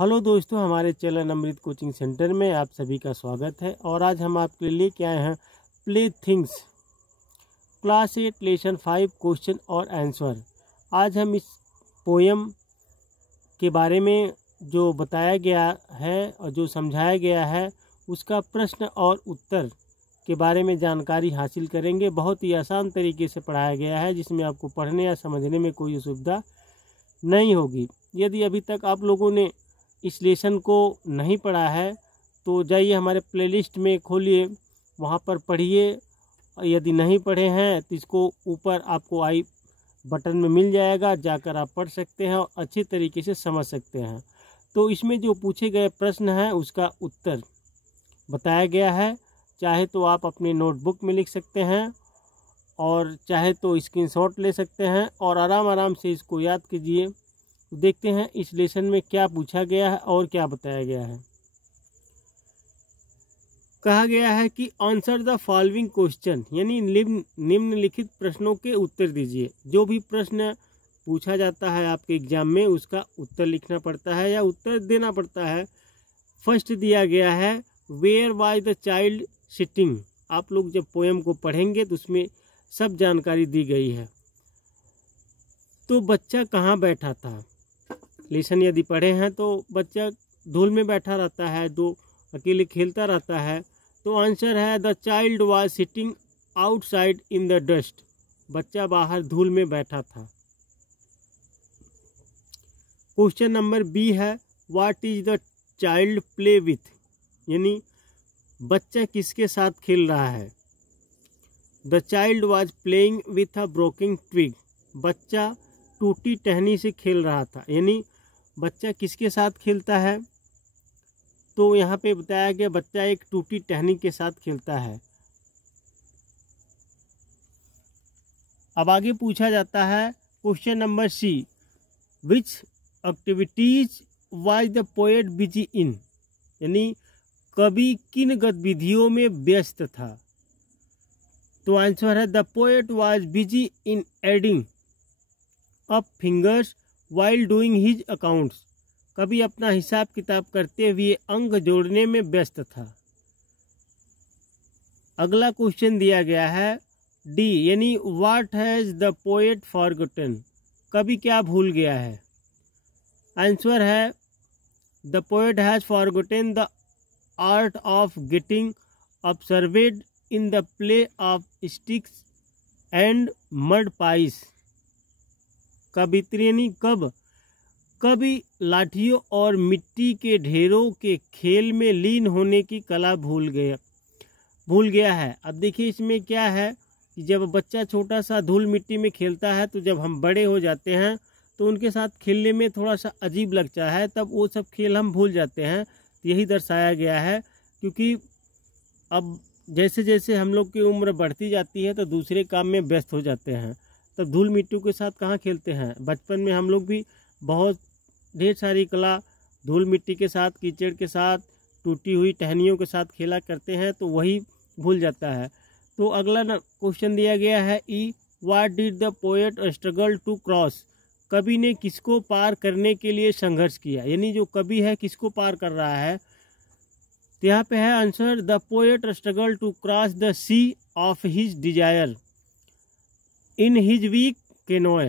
Hello दोस्तों, हमारे channel अमृत coaching centre में आप सभी का स्वागत है। और आज हम आपके लिए लेके आए हैं play things class 8 lesson 5 question और आंसर। आज हम इस पोयम के बारे में जो बताया गया है और जो समझाया गया है उसका प्रश्न और उत्तर के बारे में जानकारी हासिल करेंगे। बहुत ही आसान तरीके से पढ़ाया गया है जिसमें आपको पढ़ने या समझने में कोई असुविधा नहीं होगी। यदि अभी तक आप लोगों ने इस लेसन को नहीं पढ़ा है तो जाइए हमारे प्लेलिस्ट में खोलिए, वहाँ पर पढ़िए। यदि नहीं पढ़े हैं तो इसको ऊपर आपको आई बटन में मिल जाएगा, जाकर आप पढ़ सकते हैं और अच्छी तरीके से समझ सकते हैं। तो इसमें जो पूछे गए प्रश्न हैं उसका उत्तर बताया गया है। चाहे तो आप अपनी नोटबुक में लिख सकते हैं और चाहे तो स्क्रीनशॉट ले सकते हैं और आराम से इसको याद कीजिए। देखते हैं इस लेसन में क्या पूछा गया है और क्या बताया गया है। कहा गया है कि आंसर द फॉलोइंग क्वेश्चन, यानी निम्नलिखित प्रश्नों के उत्तर दीजिए। जो भी प्रश्न पूछा जाता है आपके एग्जाम में उसका उत्तर लिखना पड़ता है या उत्तर देना पड़ता है। फर्स्ट दिया गया है where was the child sitting. आप लोग जब पोएम को पढ़ेंगे तो उसमें सब जानकारी दी गई है। तो बच्चा कहाँ बैठा था। लेसन यदि पढ़े हैं तो बच्चा धूल में बैठा रहता है, दो अकेले खेलता रहता है। तो आंसर है the child was sitting outside in the dust. बच्चा बाहर धूल में बैठा था। क्वेश्चन नंबर बी है what is the child play with, यानी बच्चा किसके साथ खेल रहा है। The child was playing with a broken twig. बच्चा टूटी टहनी से खेल रहा था, यानी बच्चा किसके साथ खेलता है। तो यहाँ पे बताया गया बच्चा एक टूटी टहनी के साथ खेलता है। अब आगे पूछा जाता है question number C which activities was the poet busy in, यानी कवि किन गतिविधियों में व्यस्त था। तो आंसर है the poet was busy in adding up fingers while doing his accounts. कभी अपना हिसाब किताब करते हुए अंक जोड़ने में व्यस्त था। अगला क्वेश्चन दिया गया है डी, यानी what has the poet forgotten. कभी क्या भूल गया है। आंसर है the poet has forgotten the art of getting observed in the play of sticks and mud pies. कवित्री कब कभी लाठियों और मिट्टी के ढेरों के खेल में लीन होने की कला भूल गया है। अब देखिए इसमें क्या है कि जब बच्चा छोटा सा धूल मिट्टी में खेलता है तो जब हम बड़े हो जाते हैं तो उनके साथ खेलने में थोड़ा सा अजीब लगता है, तब वो सब खेल हम भूल जाते हैं। तो यही दर्शाया गया है, क्योंकि अब जैसे जैसे हम लोग की उम्र बढ़ती जाती है तो दूसरे काम में व्यस्त हो जाते हैं। तब धूल मिट्टी के साथ कहाँ खेलते हैं। बचपन में हम लोग भी बहुत ढेर सारी कला धूल मिट्टी के साथ, कीचड़ के साथ, टूटी हुई टहनियों के साथ खेला करते हैं, तो वही भूल जाता है। तो अगला क्वेश्चन दिया गया है E what did the poet struggle to cross. कवि ने किसको पार करने के लिए संघर्ष किया, यानी जो कवि है किसको पार कर रहा है। तो यहाँ पे है answer the poet struggle to cross the sea of his desire in his weak canoe,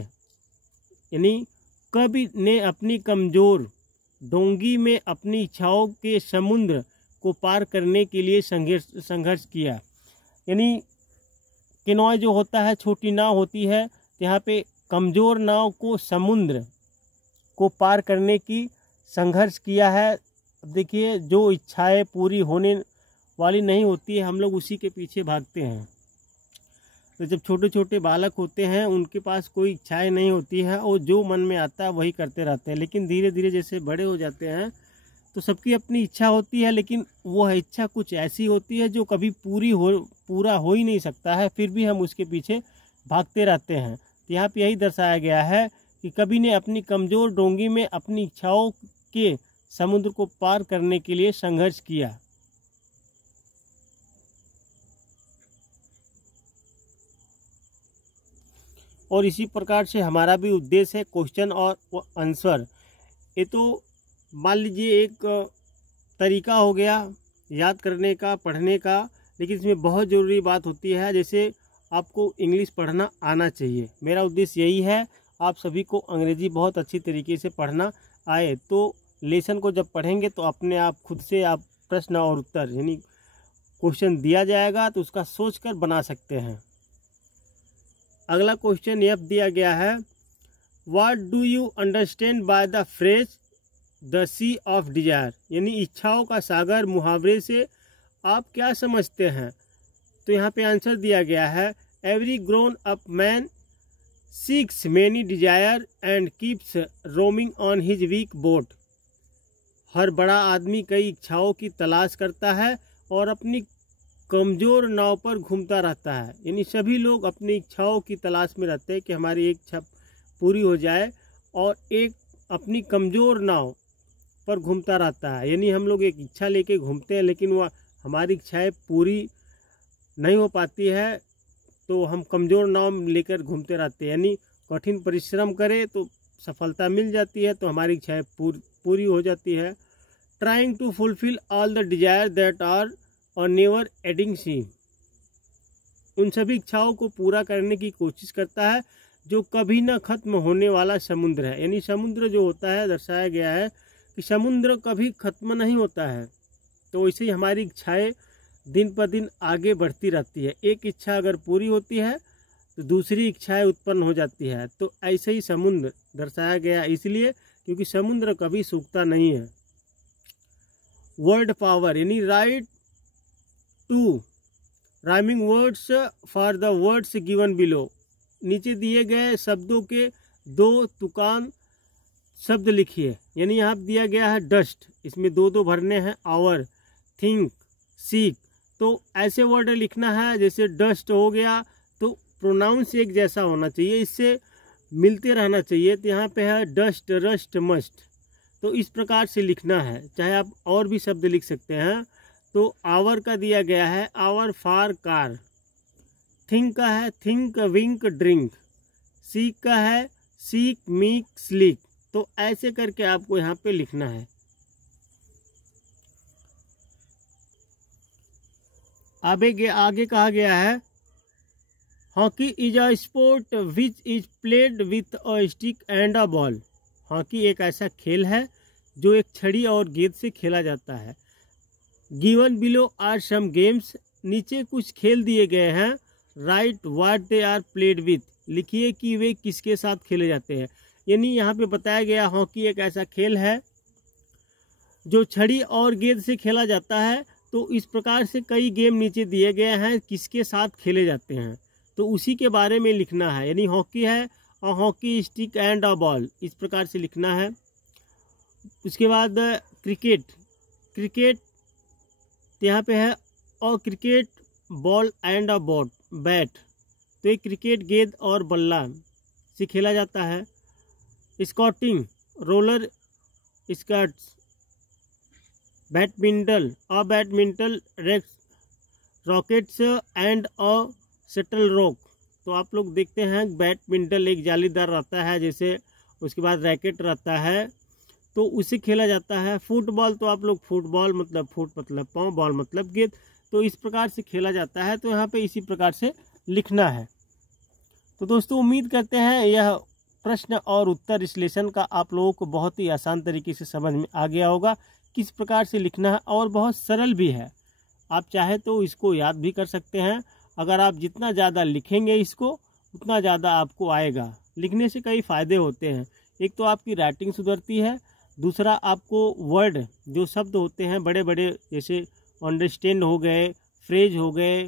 यानी कवि ने अपनी कमजोर डोंगी में अपनी इच्छाओं के समुद्र को पार करने के लिए संघर्ष किया। यानी कैनोए जो होता है छोटी नाव होती है, तो यहाँ पे कमजोर नाव को समुद्र को पार करने की संघर्ष किया है। देखिए जो इच्छाएं पूरी होने वाली नहीं होती है हम लोग उसी के पीछे भागते हैं। तो जब छोटे छोटे बालक होते हैं उनके पास कोई इच्छाएं नहीं होती है और जो मन में आता है वही करते रहते हैं। लेकिन धीरे धीरे जैसे बड़े हो जाते हैं तो सबकी अपनी इच्छा होती है, लेकिन वह इच्छा कुछ ऐसी होती है जो कभी पूरा हो ही नहीं सकता है, फिर भी हम उसके पीछे भागते रहते हैं। तो यहाँ पे यही दर्शाया गया है कि कवि ने अपनी कमज़ोर डोंगी में अपनी इच्छाओं के समुद्र को पार करने के लिए संघर्ष किया। और इसी प्रकार से हमारा भी उद्देश्य है क्वेश्चन और आंसर। ये तो मान लीजिए एक तरीका हो गया याद करने का, पढ़ने का, लेकिन इसमें बहुत ज़रूरी बात होती है, जैसे आपको इंग्लिश पढ़ना आना चाहिए। मेरा उद्देश्य यही है आप सभी को अंग्रेज़ी बहुत अच्छी तरीके से पढ़ना आए। तो लेसन को जब पढ़ेंगे तो अपने आप खुद से आप प्रश्न और उत्तर यानी क्वेश्चन दिया जाएगा तो उसका सोचकर बना सकते हैं। अगला क्वेश्चन यह दिया गया है, what do you understand by the phrase the sea of desire, यानी इच्छाओं का सागर मुहावरे से आप क्या समझते हैं। तो यहाँ पे आंसर दिया गया है, every grown up man seeks many desire and keeps roaming on his weak boat. हर बड़ा आदमी कई इच्छाओं की तलाश करता है और अपनी कमज़ोर नाव पर घूमता रहता है। यानी सभी लोग अपनी इच्छाओं की तलाश में रहते हैं कि हमारी एक इच्छा पूरी हो जाए, और एक अपनी कमज़ोर नाव पर घूमता रहता है। यानी हम लोग एक इच्छा लेके घूमते हैं, लेकिन वह हमारी इच्छाएं पूरी नहीं हो पाती है, तो हम कमज़ोर नाव लेकर घूमते रहते हैं। यानी कठिन परिश्रम करें तो सफलता मिल जाती है, तो हमारी इच्छाएं पूरी हो जाती है। Trying to fulfil all the desire that are or never ending sea, उन सभी इच्छाओं को पूरा करने की कोशिश करता है जो कभी न खत्म होने वाला समुद्र है। यानी समुद्र जो होता है, दर्शाया गया है कि समुद्र कभी खत्म नहीं होता है। तो वैसे ही हमारी इच्छाएं दिन पर दिन आगे बढ़ती रहती है। एक इच्छा अगर पूरी होती है तो दूसरी इच्छाएं उत्पन्न हो जाती है। तो ऐसे ही समुद्र दर्शाया गया इसलिए क्योंकि समुद्र कभी सूखता नहीं है। वर्ड पावर, यानी write two rhyming words for the words given below, नीचे दिए गए शब्दों के दो तुकान शब्द लिखिए। यानी यहाँ दिया गया है डस्ट, इसमें दो भरने हैं, आवर, थिंक, सीक। तो ऐसे वर्ड लिखना है जैसे डस्ट हो गया तो प्रोनाउंस एक जैसा होना चाहिए, इससे मिलते रहना चाहिए। तो यहाँ पे है डस्ट, रस्ट, मस्ट, तो इस प्रकार से लिखना है। चाहे आप और भी शब्द लिख सकते हैं। तो आवर का दिया गया है आवर फॉर कार, थिंक का है थिंक विंक ड्रिंक, सीक का है सीक मीक स्लीक। तो ऐसे करके आपको यहाँ पे लिखना है। आगे कहा गया है, hockey is a sport which is played with a stick and a ball. Hockey एक ऐसा खेल है जो एक छड़ी और गेंद से खेला जाता है। Given below are some games, नीचे कुछ खेल दिए गए हैं। Write what they are played with, लिखिए कि वे किसके साथ खेले जाते हैं। यानी यहाँ पे बताया गया हॉकी एक ऐसा खेल है जो छड़ी और गेंद से खेला जाता है। तो इस प्रकार से कई गेम नीचे दिए गए हैं किसके साथ खेले जाते हैं, तो उसी के बारे में लिखना है। यानी हॉकी है और hockey stick and a ball, इस प्रकार से लिखना है। उसके बाद क्रिकेट, क्रिकेट यहाँ पे है और cricket ball and a bat, तो ये क्रिकेट गेंद और बल्ला से खेला जाता है। स्कॉटिंग roller skirts, badminton rockets and a shuttle rock. तो आप लोग देखते हैं बैडमिंटन एक जालीदार रहता है, जैसे उसके बाद रैकेट रहता है तो उसे खेला जाता है। फुटबॉल तो आप लोग फुटबॉल मतलब फुट मतलब पाँव, बॉल मतलब गेंद, तो इस प्रकार से खेला जाता है। तो यहाँ पे इसी प्रकार से लिखना है। तो दोस्तों उम्मीद करते हैं यह प्रश्न और उत्तर विश्लेषण का आप लोगों को बहुत ही आसान तरीके से समझ में आ गया होगा किस प्रकार से लिखना है, और बहुत सरल भी है। आप चाहे तो इसको याद भी कर सकते हैं। अगर आप जितना ज़्यादा लिखेंगे इसको उतना ज़्यादा आपको आएगा। लिखने से कई फ़ायदे होते हैं। एक तो आपकी राइटिंग सुधरती है, दूसरा आपको वर्ड जो शब्द होते हैं बड़े बड़े जैसे अंडरस्टैंड हो गए, फ्रेज हो गए,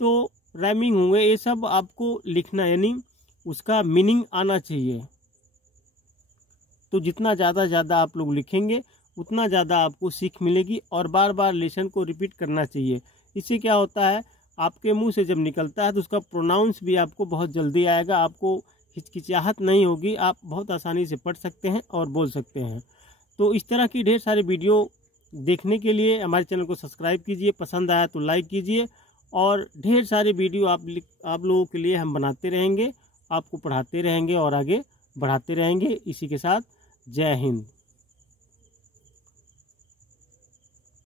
तो राइमिंग हो गए, ये सब आपको लिखना यानी उसका मीनिंग आना चाहिए। तो जितना ज़्यादा आप लोग लिखेंगे उतना ज़्यादा आपको सीख मिलेगी, और बार बार लेसन को रिपीट करना चाहिए। इससे क्या होता है आपके मुंह से जब निकलता है तो उसका प्रोनाउंस भी आपको बहुत जल्दी आएगा, आपको हिचकिचाहट नहीं होगी, आप बहुत आसानी से पढ़ सकते हैं और बोल सकते हैं। तो इस तरह की ढेर सारे वीडियो देखने के लिए हमारे चैनल को सब्सक्राइब कीजिए, पसंद आया तो लाइक कीजिए, और ढेर सारे वीडियो आप लोगों के लिए हम बनाते रहेंगे, आपको पढ़ाते रहेंगे और आगे बढ़ाते रहेंगे। इसी के साथ जय हिंद।